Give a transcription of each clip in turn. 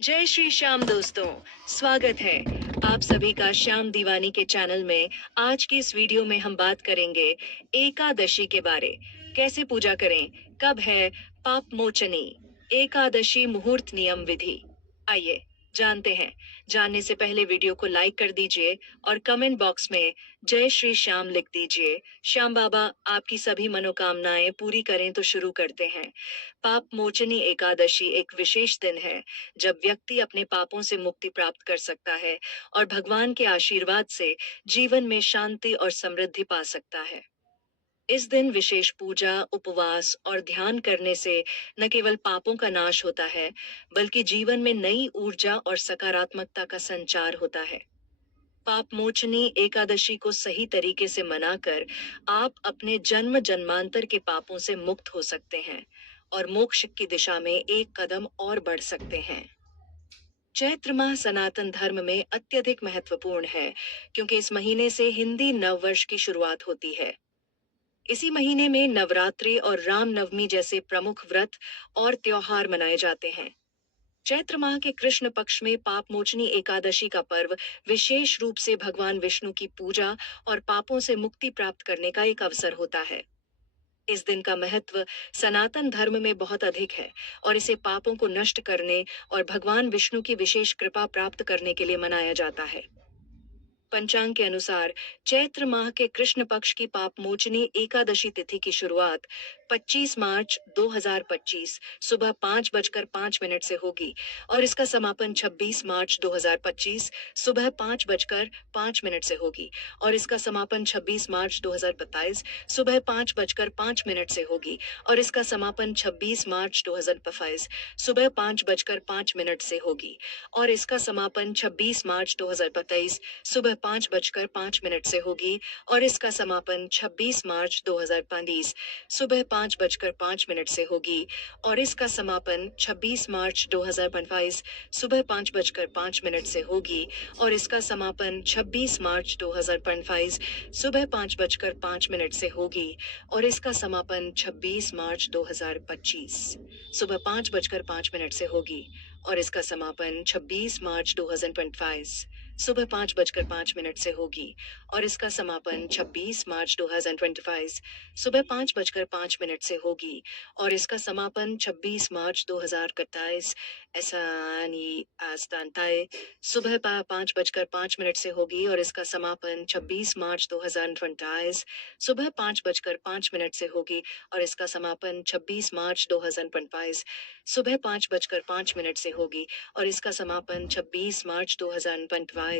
जय श्री श्याम दोस्तों। स्वागत है आप सभी का श्याम दीवानी के चैनल में। आज की इस वीडियो में हम बात करेंगे एकादशी के बारे। कैसे पूजा करें, कब है पाप मोचनी, एकादशी मुहूर्त नियम विधि। आइए जानते हैं। जानने से पहले वीडियो को लाइक कर दीजिए और कमेंट बॉक्स में जय श्री श्याम लिख दीजिए। श्याम बाबा आपकी सभी मनोकामनाएं पूरी करें। तो शुरू करते हैं। पाप मोचनी एकादशी एक विशेष दिन है जब व्यक्ति अपने पापों से मुक्ति प्राप्त कर सकता है और भगवान के आशीर्वाद से जीवन में शांति और समृद्धि पा सकता है। इस दिन विशेष पूजा, उपवास और ध्यान करने से न केवल पापों का नाश होता है, बल्कि जीवन में नई ऊर्जा और सकारात्मकता का संचार होता है। पाप मोचनी एकादशी को सही तरीके से मनाकर आप अपने जन्म जन्मांतर के पापों से मुक्त हो सकते हैं और मोक्ष की दिशा में एक कदम और बढ़ सकते हैं। चैत्र माह सनातन धर्म में अत्यधिक महत्वपूर्ण है, क्योंकि इस महीने से हिंदी नववर्ष की शुरुआत होती है। इसी महीने में नवरात्रि और रामनवमी जैसे प्रमुख व्रत और त्योहार मनाए जाते हैं। चैत्र माह के कृष्ण पक्ष में पाप मोचनी एकादशी का पर्व विशेष रूप से भगवान विष्णु की पूजा और पापों से मुक्ति प्राप्त करने का एक अवसर होता है। इस दिन का महत्व सनातन धर्म में बहुत अधिक है और इसे पापों को नष्ट करने और भगवान विष्णु की विशेष कृपा प्राप्त करने के लिए मनाया जाता है। पंचांग के अनुसार चैत्र माह के कृष्ण पक्ष की पाप मोचनी एकादशी तिथि की शुरुआत 25 मार्च 2025 सुबह 5:05 से होगी और इसका समापन 26 मार्च 2025 सुबह 5:05 से होगी और इसका समापन 26 मार्च 2027 सुबह 5:05 से होगी और इसका समापन 26 मार्च 2025 सुबह 5:05 से होगी और इसका समापन 26 मार्च 2023 सुबह 5:05 से होगी और इसका समापन 26 मार्च 2025 सुबह 5:05 से होगी और इसका समापन 26 मार्च 2025 सुबह 5:05 से होगी और इसका समापन 26 मार्च 2025 सुबह 5:05 से होगी और इसका समापन 26 मार्च 2025 सुबह 5:05 से होगी और इसका समापन 26 मार्च 2025 सुबह 5:05 से होगी और इसका समापन 26 मार्च 2025 सुबह 5:05 से होगी और इसका समापन 26 मार्च 2027 ऐसा नहीं आस्तांताए सुबह 5:05 से होगी और इसका समापन 26 मार्च 2028 सुबह 5:05 से होगी और इसका समापन 26 मार्च 2025 सुबह 5:05 से होगी और इसका समापन 26 मार्च 2025 सुबह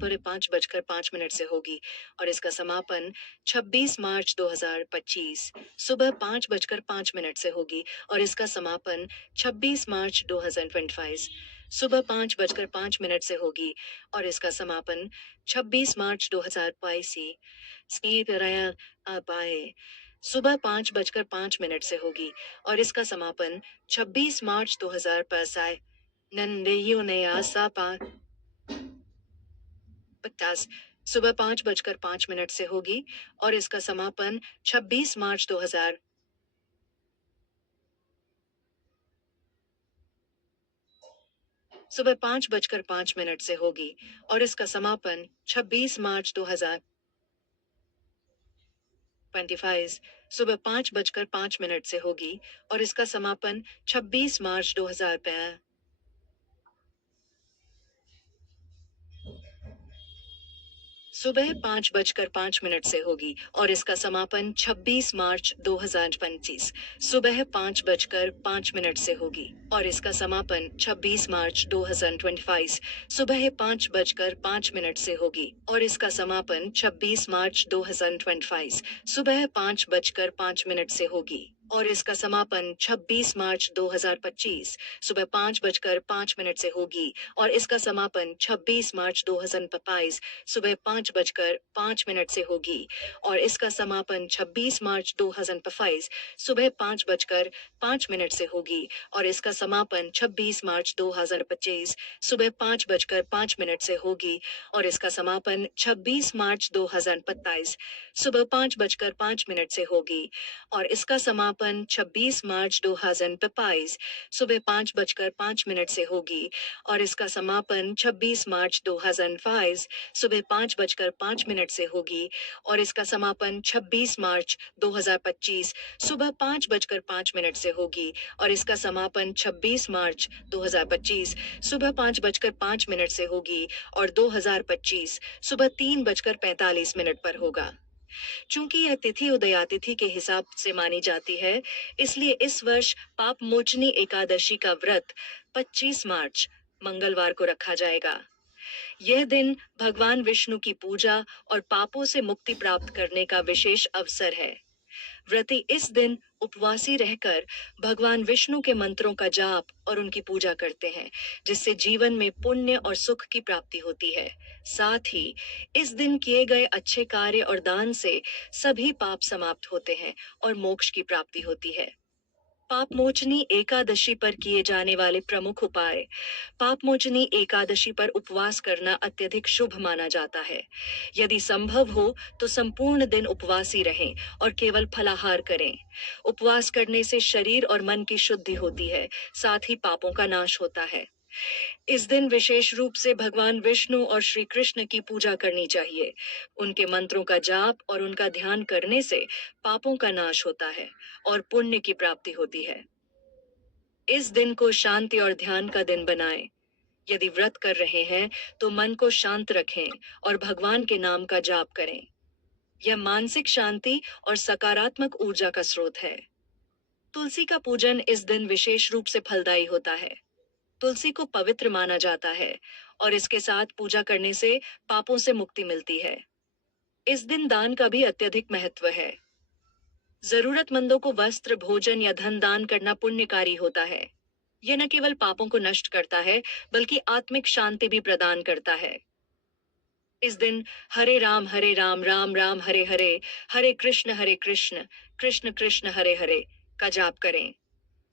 पूरे 5:05 से होगी और इसका समापन 26 मार्च 2025 सुबह 5:05 से होगी और इसका समापन 26 मार्च 2025 सुबह 5:05 से होगी और इसका समापन 26 मार्च 2022 सुबह 5:05 से होगी और इसका समापन 26 मार्च 2025 नंदेयो नया सापा 50 सुबह 5:05 से होगी और इसका समापन 26 मार्च 2000 सुबह 5:05 से होगी और इसका समापन 26 मार्च 2025 सुबह 5:05 से होगी और इसका समापन 26 मार्च 2005 सुबह 5:05 से होगी और इसका समापन 26 मार्च 2025 सुबह 5:05 से होगी और इसका समापन 26 मार्च 2025 सुबह 5:05 से होगी और इसका समापन 26 मार्च 2025 सुबह 5:05 से होगी और इसका समापन 26 मार्च 2025 सुबह 5:05 से होगी और इसका समापन 26 मार्च 2025 सुबह 5:05 से होगी और इसका समापन 26 मार्च 2025 सुबह 5:05 से होगी और इसका समापन 26 मार्च 2025 सुबह 5:05 से होगी और इसका समापन 26 मार्च 2027 सुबह 5:05 से होगी और इसका समापन समापन 26 मार्च 2025 सुबह 5:05 से होगी और इसका समापन 26 मार्च 2005 सुबह 5:05 से होगी और इसका समापन 26 मार्च 2025 सुबह 5:05 से होगी और इसका समापन 26 मार्च 2025 सुबह 5:05 से होगी और 2025 सुबह 3:45 पर होगा। चूंकि यह तिथि उदयातिथि के हिसाब से मानी जाती है, इसलिए इस वर्ष पाप मोचनी एकादशी का व्रत 25 मार्च मंगलवार को रखा जाएगा। यह दिन भगवान विष्णु की पूजा और पापों से मुक्ति प्राप्त करने का विशेष अवसर है। व्रती इस दिन उपवासी रहकर भगवान विष्णु के मंत्रों का जाप और उनकी पूजा करते हैं, जिससे जीवन में पुण्य और सुख की प्राप्ति होती है। साथ ही इस दिन किए गए अच्छे कार्य और दान से सभी पाप समाप्त होते हैं और मोक्ष की प्राप्ति होती है। पापमोचनी एकादशी पर किए जाने वाले प्रमुख उपाय। पापमोचनी एकादशी पर उपवास करना अत्यधिक शुभ माना जाता है। यदि संभव हो तो संपूर्ण दिन उपवासी रहें और केवल फलाहार करें। उपवास करने से शरीर और मन की शुद्धि होती है, साथ ही पापों का नाश होता है। इस दिन विशेष रूप से भगवान विष्णु और श्री कृष्ण की पूजा करनी चाहिए। उनके मंत्रों का जाप और उनका ध्यान करने से पापों का नाश होता है और पुण्य की प्राप्ति होती है। इस दिन को शांति और ध्यान का दिन बनाएं। यदि व्रत कर रहे हैं तो मन को शांत रखें और भगवान के नाम का जाप करें। यह मानसिक शांति और सकारात्मक ऊर्जा का स्रोत है। तुलसी का पूजन इस दिन विशेष रूप से फलदायी होता है। तुलसी को पवित्र माना जाता है और इसके साथ पूजा करने से पापों से मुक्ति मिलती है। इस दिन दान का भी अत्यधिक महत्व है। जरूरतमंदों को वस्त्र, भोजन या धन दान करना पुण्यकारी होता है। यह न केवल पापों को नष्ट करता है, बल्कि आत्मिक शांति भी प्रदान करता है। इस दिन हरे राम राम राम हरे हरे, हरे कृष्ण कृष्ण कृष्ण हरे हरे का जाप करें।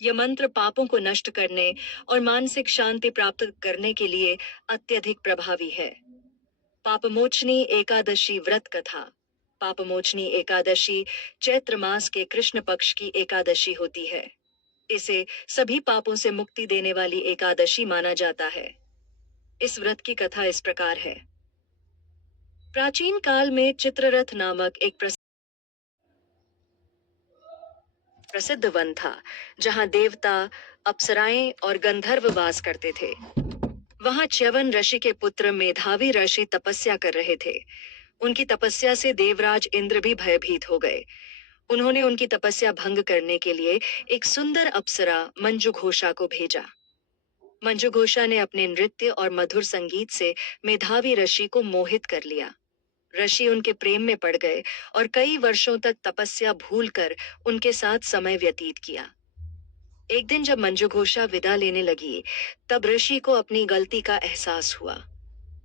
यह मंत्र पापों को नष्ट करने और मानसिक शांति प्राप्त करने के लिए अत्यधिक प्रभावी है। पापमोचनी एकादशी व्रत कथा। पापमोचनी एकादशी चैत्र मास के कृष्ण पक्ष की एकादशी होती है। इसे सभी पापों से मुक्ति देने वाली एकादशी माना जाता है। इस व्रत की कथा इस प्रकार है। प्राचीन काल में चित्ररथ नामक एक प्रसिद्ध वन था, जहां देवता, अप्सराएं और गंधर्व वास करते थे। वहां च्यवन ऋषि के पुत्र मेधावी ऋषि तपस्या कर रहे थे। उनकी तपस्या से देवराज इंद्र भी भयभीत हो गए। उन्होंने उनकी तपस्या भंग करने के लिए एक सुंदर अप्सरा मंजुघोषा को भेजा। मंजुघोषा ने अपने नृत्य और मधुर संगीत से मेधावी ऋषि को मोहित कर लिया। ऋषि उनके प्रेम में पड़ गए और कई वर्षों तक तपस्या भूलकर उनके साथ समय व्यतीत किया। एक दिन जब मंजुघोषा विदा लेने लगी, तब ऋषि को अपनी गलती का एहसास हुआ।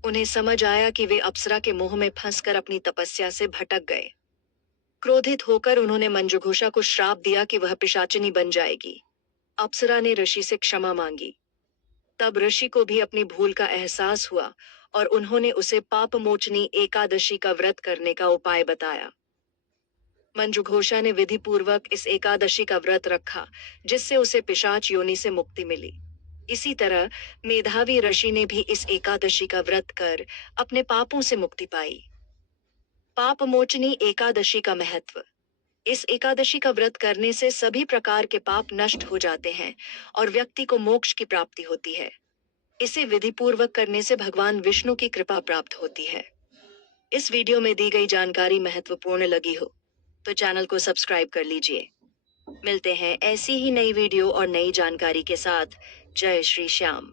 उन्हें समझ आया कि वे अप्सरा के मोह में फंसकर अपनी तपस्या से भटक गए। क्रोधित होकर उन्होंने मंजुघोषा को श्राप दिया कि वह पिशाचिनी बन जाएगी। अप्सरा ने ऋषि से क्षमा मांगी। तब ऋषि को भी अपनी भूल का एहसास हुआ और उन्होंने उसे पापमोचनी एकादशी का व्रत करने का उपाय बताया। मंजुघोषा ने विधि पूर्वक इस एकादशी का व्रत रखा, जिससे उसे पिशाच योनि से मुक्ति मिली। इसी तरह मेधावी ऋषि ने भी इस एकादशी का व्रत कर अपने पापों से मुक्ति पाई। पापमोचनी एकादशी का महत्व। इस एकादशी का व्रत करने से सभी प्रकार के पाप नष्ट हो जाते हैं और व्यक्ति को मोक्ष की प्राप्ति होती है। इसे विधि पूर्वक करने से भगवान विष्णु की कृपा प्राप्त होती है। इस वीडियो में दी गई जानकारी महत्वपूर्ण लगी हो तो चैनल को सब्सक्राइब कर लीजिए। मिलते हैं ऐसी ही नई वीडियो और नई जानकारी के साथ। जय श्री श्याम।